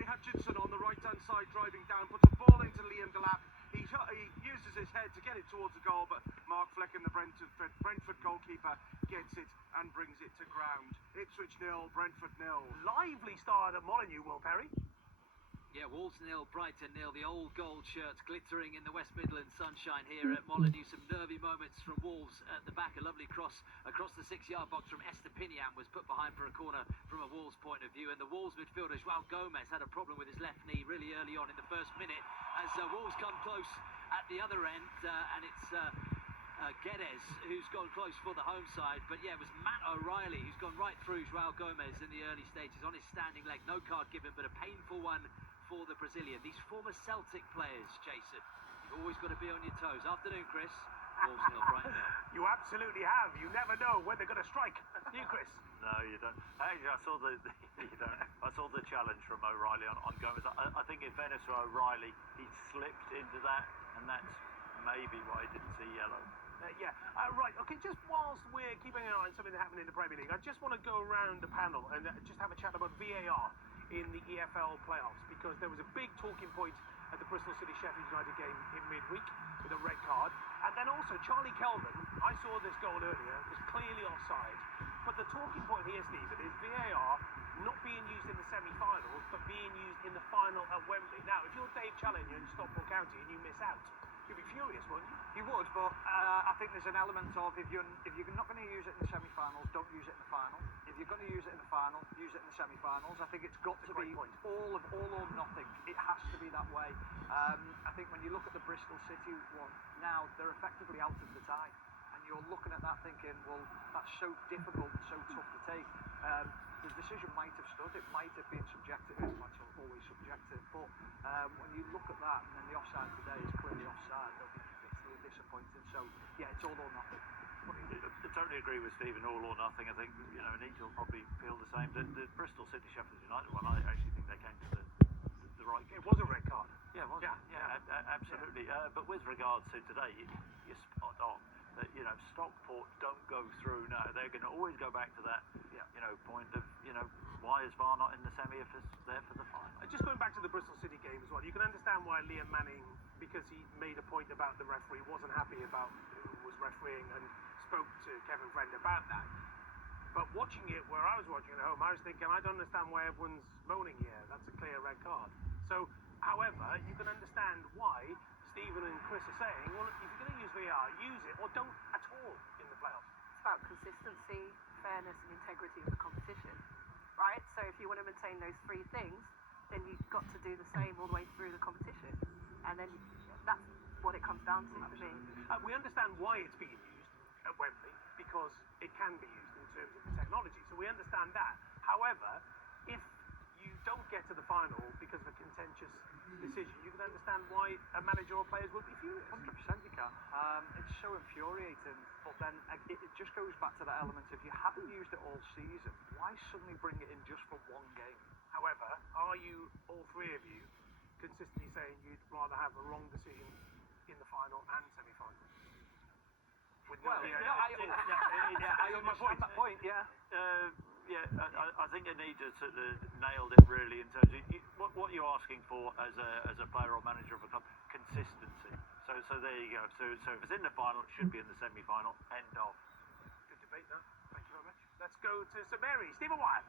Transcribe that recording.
Barry Hutchinson on the right-hand side driving down, puts a ball into Liam Delap. He uses his head to get it towards the goal, but Mark Flecken, the Brentford goalkeeper, gets it and brings it to ground. Ipswich 0, Brentford 0. Lively start at Molineux, Will Perry. Yeah, Wolves 0, Brighton 0. The old gold shirts glittering in the West Midlands sunshine here at Molineux. Some nervy moments from Wolves at the back. A lovely cross across the 6-yard box from Estepinian was put behind for a corner from a Wolves point of view. And the Wolves midfielder, João Gomez, had a problem with his left knee really early on in the first minute as Wolves come close at the other end. And it's Guedes who's gone close for the home side. But yeah, it was Matt O'Reilly who's gone right through João Gomez in the early stages on his standing leg. No card given, but a painful one for the Brazilian. These former Celtic players, Jason, you've always got to be on your toes. Afternoon, Chris. Wolves 0, Brighton 0. You absolutely have. You never know when they're going to strike. You, Chris? No, you don't. Actually, I saw I saw the challenge from O'Reilly on Gomez. I think in fairness to O'Reilly, he slipped into that, and that's maybe why he didn't see yellow. Right, okay, just whilst we're keeping an eye on something that happened in the Premier League, I just want to go around the panel and just have a chat about VAR in the EFL playoffs, because there was a big talking point at the Bristol City Sheffield United game in midweek with a red card, and then also Charlie Kelvin, I saw this goal earlier, was clearly offside, but the talking point here, Stephen, is VAR not being used in the semi-finals, but being used in the final at Wembley. Now, if you're Dave Challinor in Stockport County and you miss out, you'd be furious, wouldn't you? You would, but I think there's an element of if you're not going to use it in the semi-finals, don't use it in the final. If you're going to use it in the final, use it in the semi-finals. I think it's got to be all or nothing. It has to be that way. I think when you look at the Bristol City one now, they're effectively out of the tie, and you're looking at that thinking, well, that's so difficult and so tough to take. The decision might have stood. It might have been subjective. It's always subjective. But when you look at that, and then the offside today is clearly offside, it'll be bitterly disappointing. So yeah, it's all or nothing. I totally agree with Stephen. All or nothing. I think Anita will probably feel the same. The Bristol City Sheffield United one, I actually think they came to the right. It was a red card. Yeah, it was. Yeah, absolutely. Yeah. But with regards to today, you're spot on. Stockport don't go through now. They're going to always go back to that, point of, why is VAR not in the semi if it's there for the final? Just going back to the Bristol City game as well, you can understand why Liam Manning, because he made a point about the referee, wasn't happy about who was refereeing and spoke to Kevin Friend about that. But watching it where I was watching at home, I was thinking, I don't understand why everyone's moaning here. That's a clear red card. So, however, you can understand why Stephen and Chris are saying, well, if you're going to use VAR, use it or don't at all in the playoffs. It's about consistency, fairness and integrity of the competition, right? So if you want to maintain those three things, then you've got to do the same all the way through the competition. And then that's what it comes down to for me. We understand why it's being used at Wembley, because it can be used in terms of the technology. So we understand that. However, if you don't get to the final because of a contentious decision, you can understand why a manager or players would be furious. 100% you can. It's so infuriating, but then it just goes back to that element of you haven't used it all season. Why suddenly bring it in just for one game? However, are you, all three of you, consistently saying you'd rather have a wrong decision in the final and semi-final? I understand that point, yeah. I think Anita sort of nailed it really in terms of what you're asking for as a player or manager of a club, consistency. So there you go. So if it's in the final, it should be in the semi-final. End of. Good debate, though. Thank you very much. Let's go to St Mary's. Stephen Wyatt.